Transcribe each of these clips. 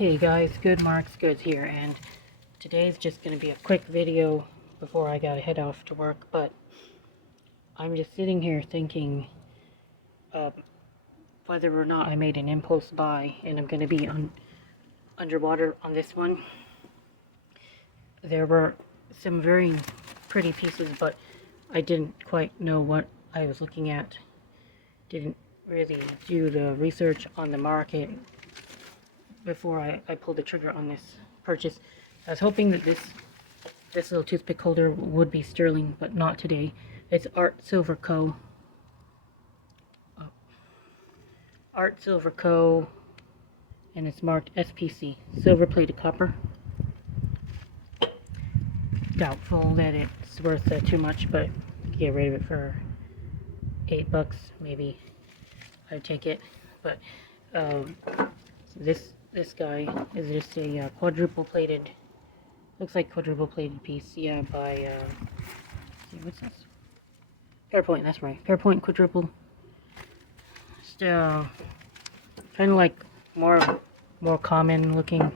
Hey guys, Good Marks Goods here, and today's just going to be a quick video before I gotta head off to work, but I'm just sitting here thinking whether or not I made an impulse buy, and I'm going to be underwater on this one. There were some very pretty pieces, but I didn't quite know what I was looking at. Didn't really do the research on the market before I pulled the trigger on this purchase. I was hoping that this little toothpick holder would be sterling, but not today. It's Art Silver Co. Art Silver Co. and it's marked SPC, silver plated copper. Doubtful that it's worth too much, but get rid of it for $8, maybe I'd take it. But this guy is just a quadruple plated, looks like quadruple plated piece, yeah, by what's this? Fairpoint, that's right, Fairpoint quadruple. Just kind of like more common looking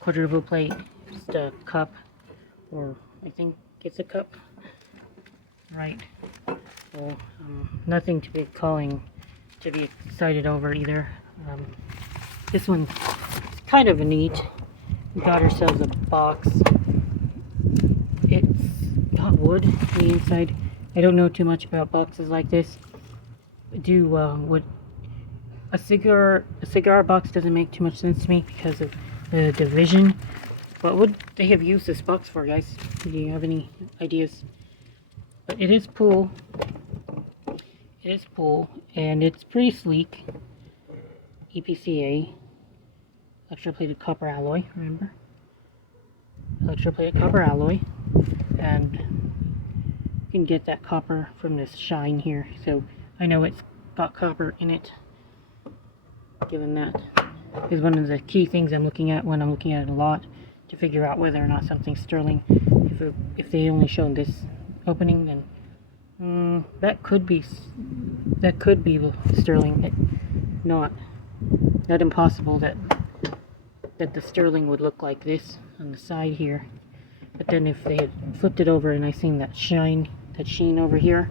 quadruple plate, just a cup, or I think it's a cup, right? Well, nothing to be excited over either. This one's kind of neat. We got ourselves a box. It's got wood on the inside. I don't know too much about boxes like this. Would a cigar box doesn't make too much sense to me because of the division. What would they have used this box for, guys? Do you have any ideas? But it is pool. It is pool, and it's pretty sleek. EPCA, electroplated copper alloy, remember? Electroplated copper alloy, and you can get that copper from this shine here, so I know it's got copper in it. Given that is one of the key things I'm looking at when I'm looking at it a lot, to figure out whether or not something's sterling. If they only showed this opening, then that could be sterling. Not impossible that the sterling would look like this on the side here, but then if they had flipped it over and I seen that sheen over here,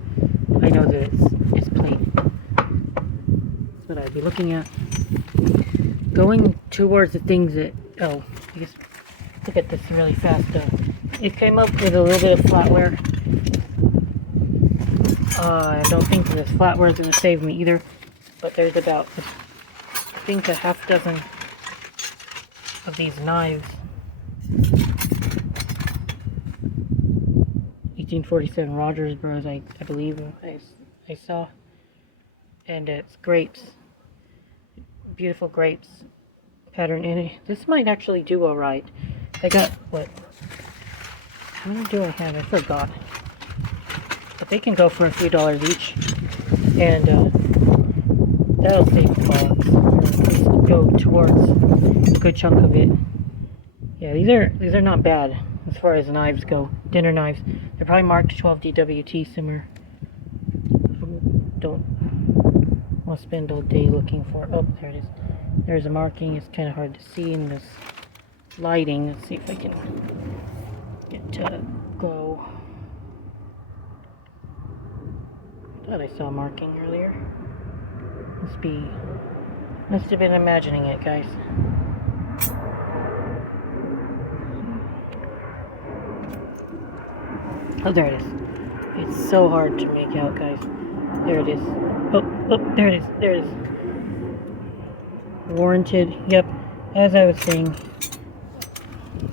I know that it's plated. That's what I'd be looking at. Going towards the things that, I guess, look at this really fast. It came up with a little bit of flatware. I don't think this flatware is going to save me either, but there's about, I think, a half dozen of these knives. 1847 Rogers Bros, I believe I saw, and it's grapes, beautiful grapes pattern in it. This might actually do alright. I got, how many do I have? I forgot. But they can go for a few dollars each, and that'll save the box, or at least go towards a good chunk of it. Yeah, these are not bad as far as knives go. Dinner knives. They're probably marked 12 DWT somewhere. Don't want to spend all day looking for. Oh, there it is. There's a marking. It's kind of hard to see in this lighting. Let's see if I can get to go. I thought I saw a marking earlier. Must have been imagining it, guys. Oh, there it is. It's so hard to make out, guys. There it is. Oh, there it is. There it is. Warranted. Yep. As I was saying.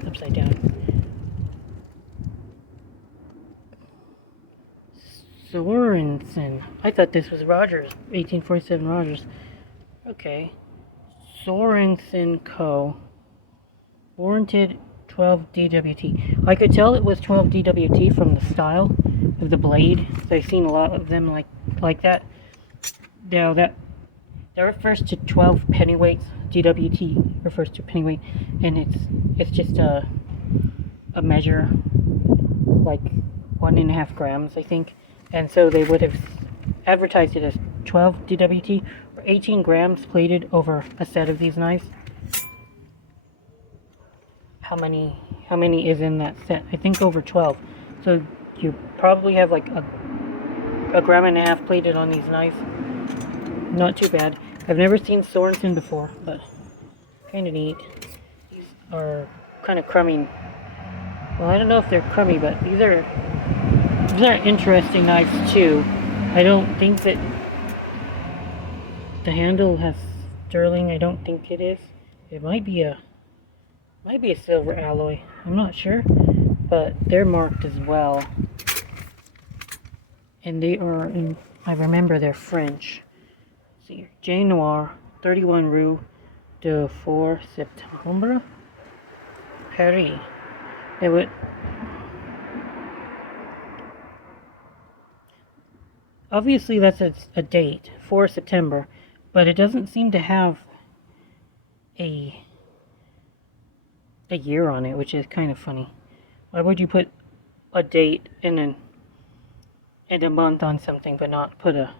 Upside down. Sorensen. I thought this was Rogers. 1847 Rogers. Okay. Sorensen Co. Warranted 12 DWT. I could tell it was 12 DWT from the style of the blade. I've seen a lot of them like that. Now that refers to 12 pennyweights. DWT refers to pennyweight, and it's just a measure like 1.5 grams, I think. And so they would have advertised it as 12 DWT, or 18 grams plated over a set of these knives. how many is in that set. I think over 12. So you probably have like a gram and a half plated on these knives. Not too bad. I've never seen Sorensen before, but kind of neat. These are kind of crummy. Well, I don't know if they're crummy, but these are interesting knives too. I don't think that the handle has sterling. I don't think it is. It might be a silver alloy. I'm not sure, but they're marked as well. And they are in, I remember they're French. Let's see here. J Noir, 31 Rue de 4 Septembre, Paris. They would, obviously that's a date, 4 September, but it doesn't seem to have a year on it, which is kind of funny. Why would you put a date and a month on something, but not put a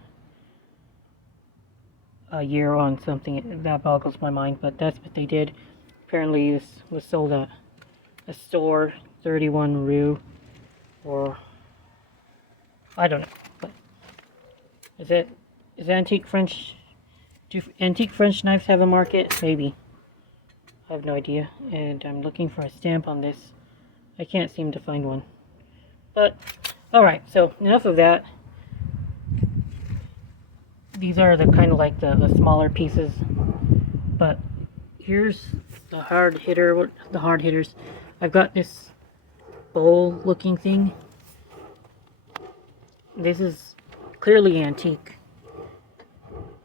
year on something? That boggles my mind, but that's what they did. Apparently this was sold at a store, 31 Rue, or I don't know, but is antique French, do antique French knives have a market? Maybe. I have no idea, and I'm looking for a stamp on this. I can't seem to find one. But, alright, so enough of that. These are the kind of like the smaller pieces, but here's the hard hitters. I've got this bowl looking thing. This is clearly antique.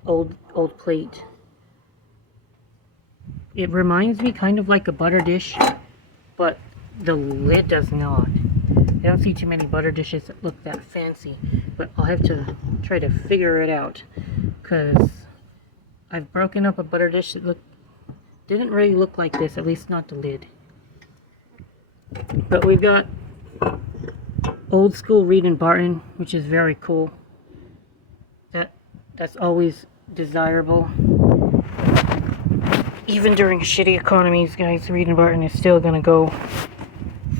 Old plate. It reminds me kind of like a butter dish, but the lid does not. I don't see too many butter dishes that look that fancy, but I'll have to try to figure it out, because I've broken up a butter dish that didn't really look like this, at least not the lid. But we've got old school Reed and Barton, which is very cool. That's always desirable. Even during shitty economies, guys, Reed and Barton is still gonna go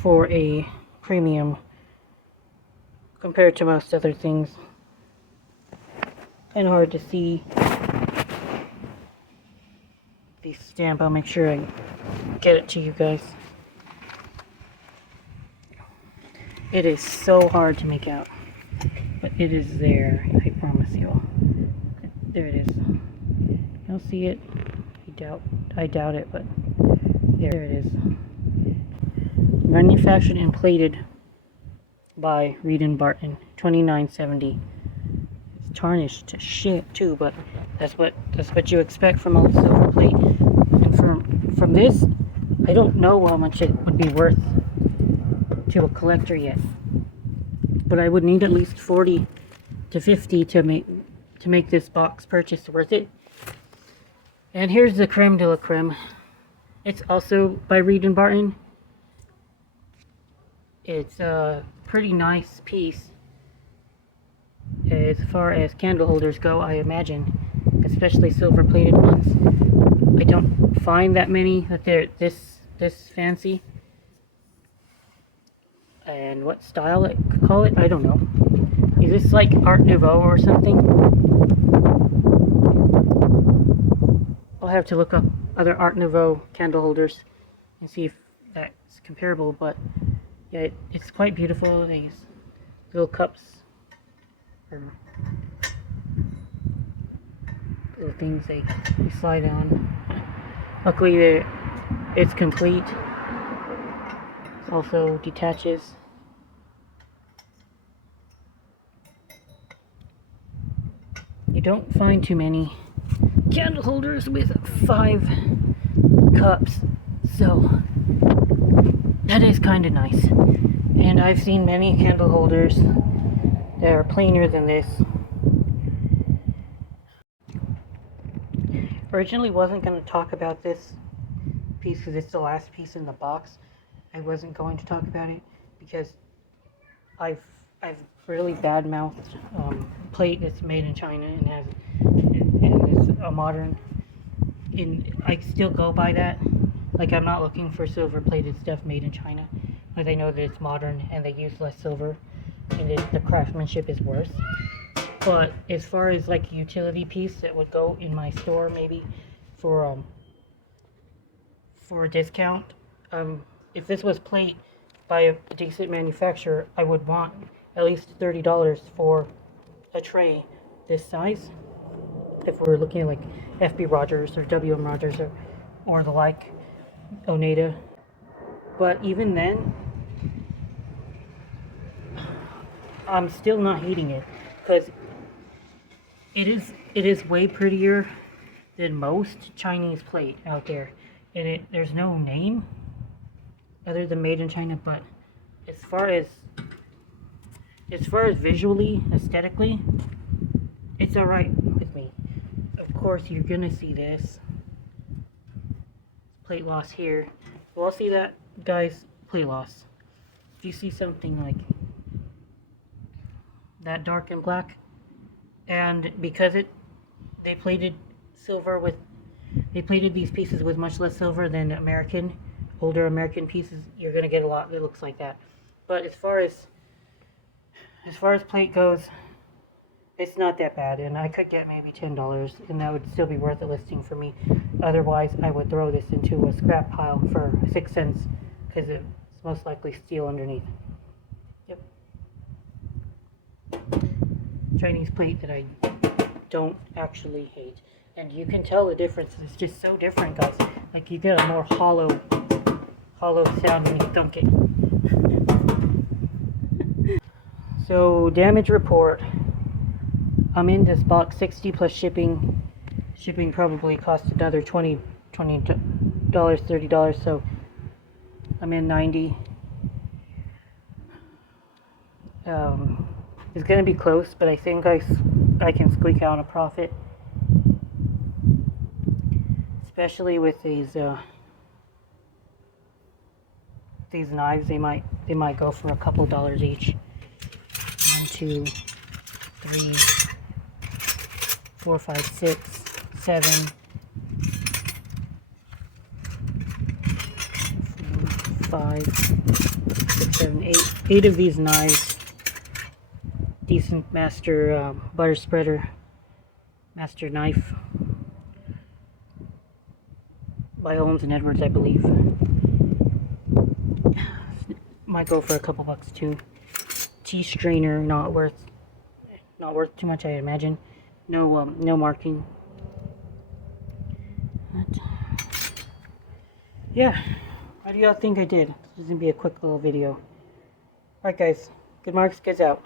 for a premium compared to most other things. Kind of hard to see the stamp. I'll make sure I get it to you guys. It is so hard to make out, but it is there, I promise you all. There it is. You'll see it. I doubt it, but there it is. Manufactured and plated by Reed and Barton, $29.70. It's tarnished to shit too, but that's what you expect from old silver plate. And from this, I don't know how much it would be worth to a collector yet, but I would need at least 40 to 50 to make this box purchase worth it. And here's the creme de la creme. It's also by Reed and Barton. It's a pretty nice piece as far as candle holders go, I imagine, especially silver plated ones. I don't find that many that they're this fancy. And what style I could call it, I don't know. Is this like Art Nouveau or something? I'll have to look up other Art Nouveau candle holders and see if that's comparable, but yeah, it's quite beautiful. These little cups, or little things they slide on. Luckily it's complete. It also detaches. You don't find too many candle holders with 5 cups, so that is kind of nice. And I've seen many candle holders that are plainer than this. Originally wasn't going to talk about this piece because it's the last piece in the box. I wasn't going to talk about it because I've really bad-mouthed plate that's made in China and is a modern. And I still go by that, Like, I'm not looking for silver-plated stuff made in China, because I know that it's modern and they use less silver, and the craftsmanship is worse. But as far as like a utility piece that would go in my store, maybe for a discount, if this was plate by a decent manufacturer, I would want at least $30 for a tray this size. If we're looking at like FB Rogers or WM Rogers or the like, Oneida. But even then, I'm still not hating it, because it is way prettier than most Chinese plate out there, and there's no name other than made in China. But as far as visually, aesthetically, it's all right with me. Of course, you're gonna see this plate loss here. You all see that, guys? Plate loss. If you see something like that dark and black, and because they plated these pieces with much less silver than older American pieces, you're gonna get a lot that looks like that. But as far as plate goes, it's not that bad, and I could get maybe $10, and that would still be worth a listing for me. Otherwise, I would throw this into a scrap pile for 6 cents, because it's most likely steel underneath. Yep. Chinese plate that I don't actually hate, and you can tell the difference. It's just so different, guys. Like, you get a more hollow sound when you thunk it. So, damage report. I'm in this box, 60 plus shipping. Shipping probably cost another $20, $30, so I'm in 90. It's gonna be close, but I think I can squeak out a profit, especially with these knives. They might go for a couple dollars each. 1, 2, 3, 4, 5, 6, 7, 5, 6, 7, 8. 8 of these knives. Decent master butter spreader, master knife by Owens and Edwards, I believe. Might go for a couple bucks too. Tea strainer, not worth too much, I imagine. No marking. But, yeah, how do y'all think I did? This is gonna be a quick little video. Alright, guys, good marks, goods out.